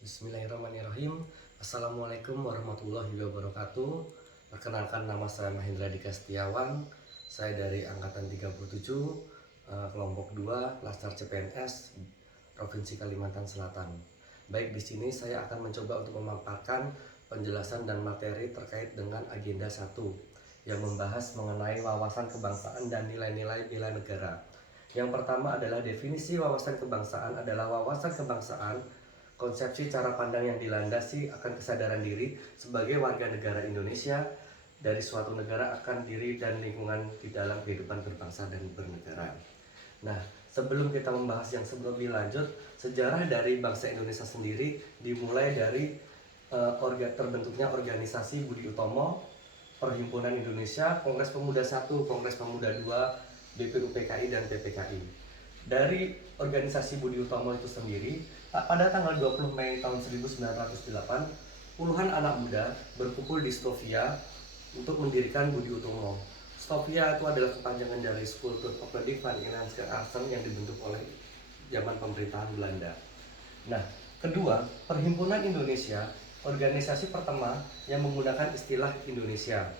Bismillahirrahmanirrahim. Assalamualaikum warahmatullahi wabarakatuh. Perkenalkan, nama saya Mahendra Dika Setiawan. Saya dari angkatan 37, kelompok 2, Laskar CPNS, Provinsi Kalimantan Selatan. Baik, di sini saya akan mencoba untuk memaparkan penjelasan dan materi terkait dengan agenda 1 yang membahas mengenai wawasan kebangsaan dan nilai-nilai bela negara. Yang pertama adalah definisi wawasan kebangsaan adalah wawasan kebangsaan, konsepsi cara pandang yang dilandasi akan kesadaran diri sebagai warga negara Indonesia dari suatu negara akan diri dan lingkungan di dalam kehidupan berbangsa dan bernegara. Nah, sebelum kita membahas yang lebih lanjut, sejarah dari bangsa Indonesia sendiri dimulai dari terbentuknya organisasi Budi Utomo, Perhimpunan Indonesia, Kongres Pemuda 1, Kongres Pemuda 2, BPU PKI dan PPKI. Dari organisasi Budi Utomo itu sendiri, pada tanggal 20 Mei tahun 1908, puluhan anak muda berkumpul di Stovia untuk mendirikan Budi Utomo. Stovia itu adalah kepanjangan dari School of the Divine Inlandse Artsen yang dibentuk oleh zaman pemerintahan Belanda. Nah, kedua, Perhimpunan Indonesia, organisasi pertama yang menggunakan istilah Indonesia.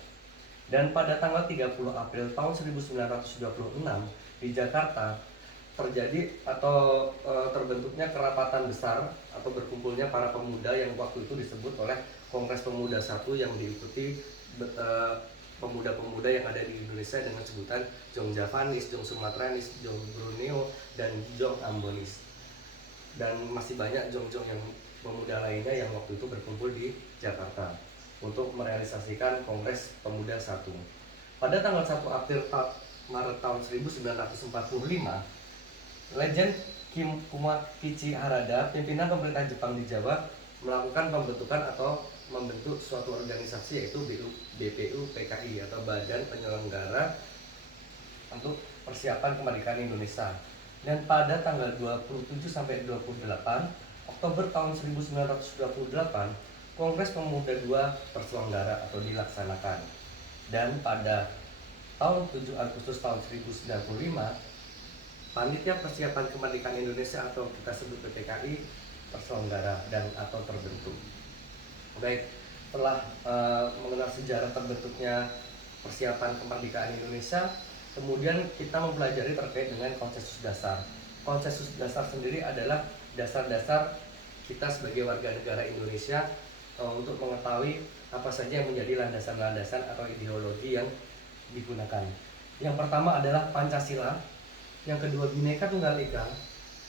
Dan pada tanggal 30 April tahun 1926 di Jakarta terjadi atau terbentuknya kerapatan besar atau berkumpulnya para pemuda yang waktu itu disebut oleh Kongres Pemuda 1 yang diikuti pemuda-pemuda yang ada di Indonesia dengan sebutan Jong Javanis, Jong Sumatranis, Jong Borneo, dan Jong Ambonis. Dan masih banyak Jong-Jong yang pemuda lainnya yang waktu itu berkumpul di Jakarta untuk merealisasikan Kongres Pemuda 1. Pada tanggal 1 April Maret tahun 1945, Legend Kim Kumakichi Harada, pimpinan pemerintah Jepang di Jawa, melakukan pembentukan atau membentuk suatu organisasi yaitu BPU PKI atau Badan Penyelenggara untuk Persiapan Kemerdekaan Indonesia. Dan pada tanggal 27 sampai 28 Oktober tahun 1928, Kongres Pemuda 2 terselenggara atau dilaksanakan. Dan pada tahun 7 Agustus tahun 1995, Panitia Persiapan Kemerdekaan Indonesia atau kita sebut PPKI terselenggara dan atau terbentuk. Baik, setelah mengenal sejarah terbentuknya Persiapan Kemerdekaan Indonesia, kemudian kita mempelajari terkait dengan konsensus dasar. Konsensus dasar sendiri adalah dasar-dasar kita sebagai warga negara Indonesia untuk mengetahui apa saja yang menjadi landasan-landasan atau ideologi yang digunakan. Yang pertama adalah Pancasila, yang kedua Bhinneka Tunggal Ika,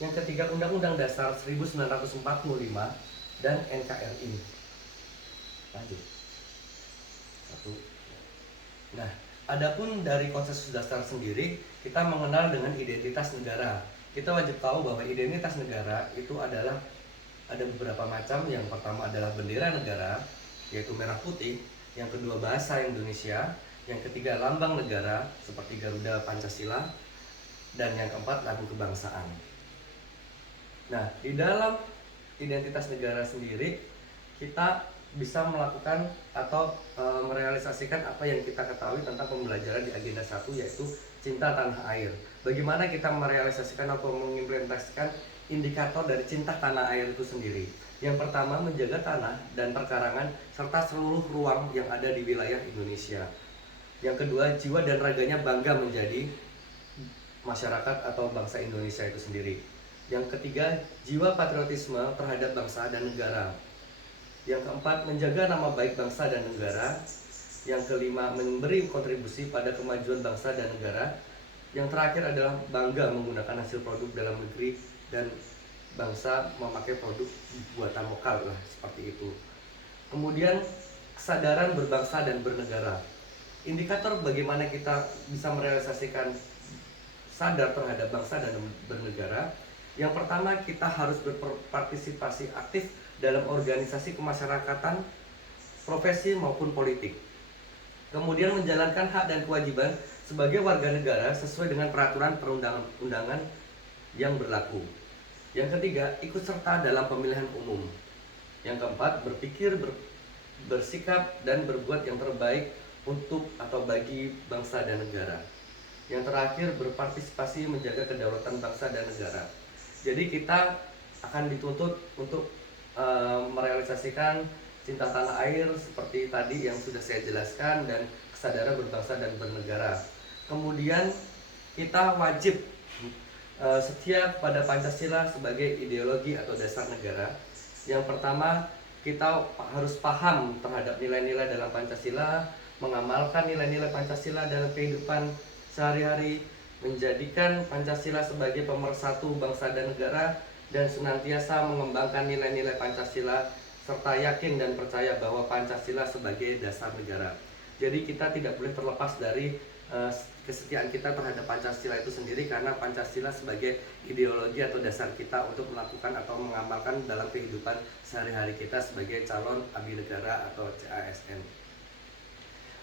yang ketiga Undang-Undang Dasar 1945 dan NKRI. Lanjut. Satu. Nah, adapun dari konsensus dasar sendiri, kita mengenal dengan identitas negara. Kita wajib tahu bahwa identitas negara itu adalah ada beberapa macam. Yang pertama adalah bendera negara, yaitu merah putih. Yang kedua bahasa Indonesia. Yang ketiga lambang negara seperti Garuda Pancasila. Dan yang keempat lagu kebangsaan. Nah, di dalam identitas negara sendiri kita bisa melakukan atau merealisasikan apa yang kita ketahui tentang pembelajaran di agenda 1 yaitu cinta tanah air. Bagaimana kita merealisasikan atau mengimplementasikan indikator dari cinta tanah air itu sendiri. Yang pertama, menjaga tanah dan perkarangan serta seluruh ruang yang ada di wilayah Indonesia. Yang kedua, jiwa dan raganya bangga menjadi masyarakat atau bangsa Indonesia itu sendiri. Yang ketiga, jiwa patriotisme terhadap bangsa dan negara. Yang keempat, menjaga nama baik bangsa dan negara. Yang kelima, memberi kontribusi pada kemajuan bangsa dan negara. Yang terakhir adalah bangga menggunakan hasil produk dalam negeri dan bangsa memakai produk buatan lokal lah, seperti itu. Kemudian kesadaran berbangsa dan bernegara. Indikator bagaimana kita bisa merealisasikan sadar terhadap bangsa dan bernegara. Yang pertama, kita harus berpartisipasi aktif dalam organisasi kemasyarakatan, profesi maupun politik. Kemudian menjalankan hak dan kewajiban sebagai warga negara sesuai dengan peraturan perundang-undangan yang berlaku. Yang ketiga, ikut serta dalam pemilihan umum. Yang keempat, berpikir, bersikap dan berbuat yang terbaik untuk atau bagi bangsa dan negara. Yang terakhir, berpartisipasi menjaga kedaulatan bangsa dan negara. Jadi kita akan dituntut untuk merealisasikan cinta tanah air seperti tadi yang sudah saya jelaskan, dan kesadaran berbangsa dan bernegara. Kemudian kita wajib setia pada Pancasila sebagai ideologi atau dasar negara. Yang pertama, kita harus paham terhadap nilai-nilai dalam Pancasila, mengamalkan nilai-nilai Pancasila dalam kehidupan sehari-hari, menjadikan Pancasila sebagai pemersatu bangsa dan negara, dan senantiasa mengembangkan nilai-nilai Pancasila, serta yakin dan percaya bahwa Pancasila sebagai dasar negara. Jadi kita tidak boleh terlepas dari kesetiaan kita terhadap Pancasila itu sendiri, karena Pancasila sebagai ideologi atau dasar kita untuk melakukan atau mengamalkan dalam kehidupan sehari-hari kita sebagai calon abdi negara atau CASN.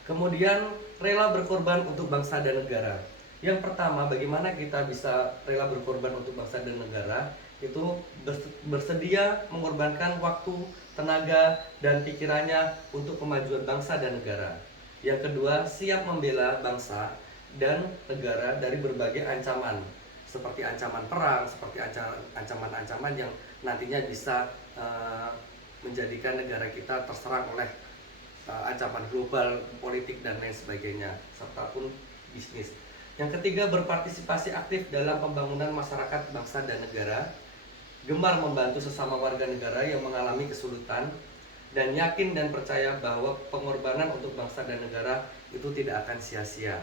Kemudian rela berkorban untuk bangsa dan negara. Yang pertama, bagaimana kita bisa rela berkorban untuk bangsa dan negara? Itu bersedia mengorbankan waktu, tenaga, dan pikirannya untuk kemajuan bangsa dan negara. Yang kedua, siap membela bangsa dan negara dari berbagai ancaman, seperti ancaman perang, seperti ancaman-ancaman yang nantinya bisa menjadikan negara kita terserang oleh ancaman global, politik, dan lain sebagainya, serta pun bisnis. Yang ketiga, berpartisipasi aktif dalam pembangunan masyarakat, bangsa, dan negara, gemar membantu sesama warga negara yang mengalami kesulitan, dan yakin dan percaya bahwa pengorbanan untuk bangsa dan negara itu tidak akan sia-sia.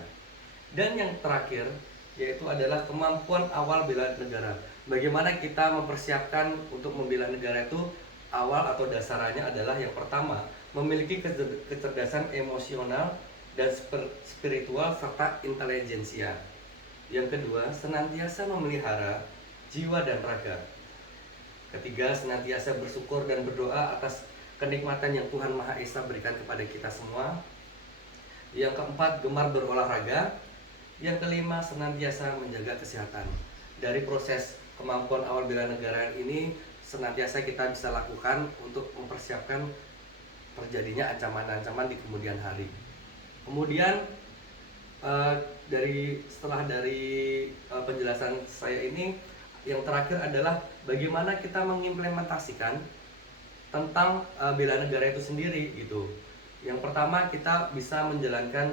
Dan yang terakhir, yaitu adalah kemampuan awal bela negara. Bagaimana kita mempersiapkan untuk membela negara itu? Awal atau dasarnya adalah yang pertama, memiliki kecerdasan emosional dan spiritual serta intelijensia. Yang kedua, senantiasa memelihara jiwa dan raga. Ketiga, senantiasa bersyukur dan berdoa atas kenikmatan yang Tuhan Maha Esa berikan kepada kita semua. Yang keempat, gemar berolahraga. Yang kelima, senantiasa menjaga kesehatan. Dari proses kemampuan awal bela negara ini senantiasa kita bisa lakukan untuk mempersiapkan terjadinya ancaman-ancaman di kemudian hari. Kemudian setelah dari penjelasan saya ini, yang terakhir adalah bagaimana kita mengimplementasikan tentang bela negara itu sendiri gitu. Yang pertama, kita bisa menjalankan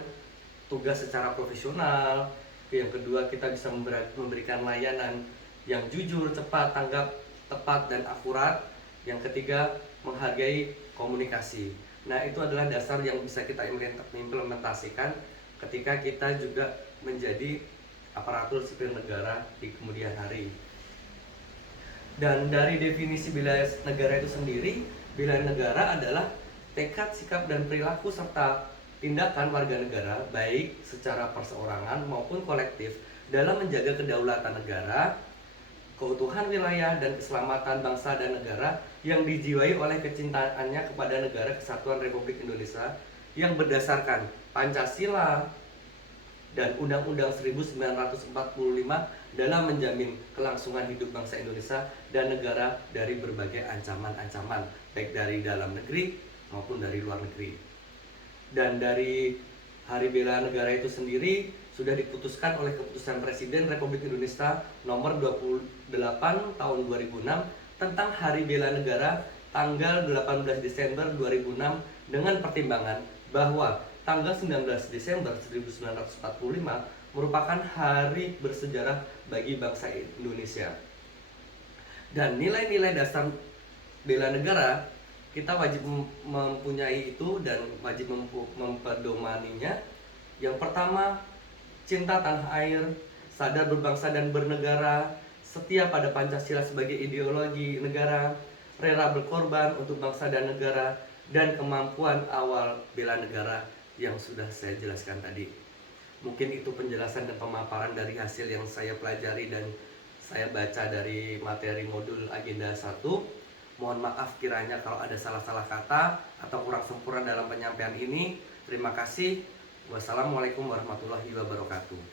tugas secara profesional. Yang kedua, kita bisa memberikan layanan yang jujur, cepat, tanggap, tepat, dan akurat. Yang ketiga, menghargai komunikasi. Nah, itu adalah dasar yang bisa kita implementasikan ketika kita juga menjadi aparatur sipil negara di kemudian hari. Dan dari definisi bela negara itu sendiri, bela negara adalah tekad, sikap, dan perilaku serta tindakan warga negara, baik secara perseorangan maupun kolektif, dalam menjaga kedaulatan negara, keutuhan wilayah, dan keselamatan bangsa dan negara, yang dijiwai oleh kecintaannya kepada negara kesatuan Republik Indonesia yang berdasarkan Pancasila dan Undang-Undang 1945 dalam menjamin kelangsungan hidup bangsa Indonesia dan negara dari berbagai ancaman-ancaman, baik dari dalam negeri maupun dari luar negeri. Dan dari Hari Bela Negara itu sendiri sudah diputuskan oleh Keputusan Presiden Republik Indonesia nomor 28 tahun 2006 tentang Hari Bela Negara tanggal 18 Desember 2006, dengan pertimbangan bahwa tanggal 19 Desember 1945 merupakan hari bersejarah bagi bangsa Indonesia. Dan nilai-nilai dasar bela negara kita wajib mempunyai itu dan wajib mempedomaninya. Yang pertama, cinta tanah air, sadar berbangsa dan bernegara, setia pada Pancasila sebagai ideologi negara, rela berkorban untuk bangsa dan negara, dan kemampuan awal bela negara yang sudah saya jelaskan tadi. Mungkin itu penjelasan dan pemaparan dari hasil yang saya pelajari dan saya baca dari materi modul agenda 1. Mohon maaf kiranya kalau ada salah-salah kata atau kurang sempurna dalam penyampaian ini. Terima kasih. Wassalamualaikum warahmatullahi wabarakatuh.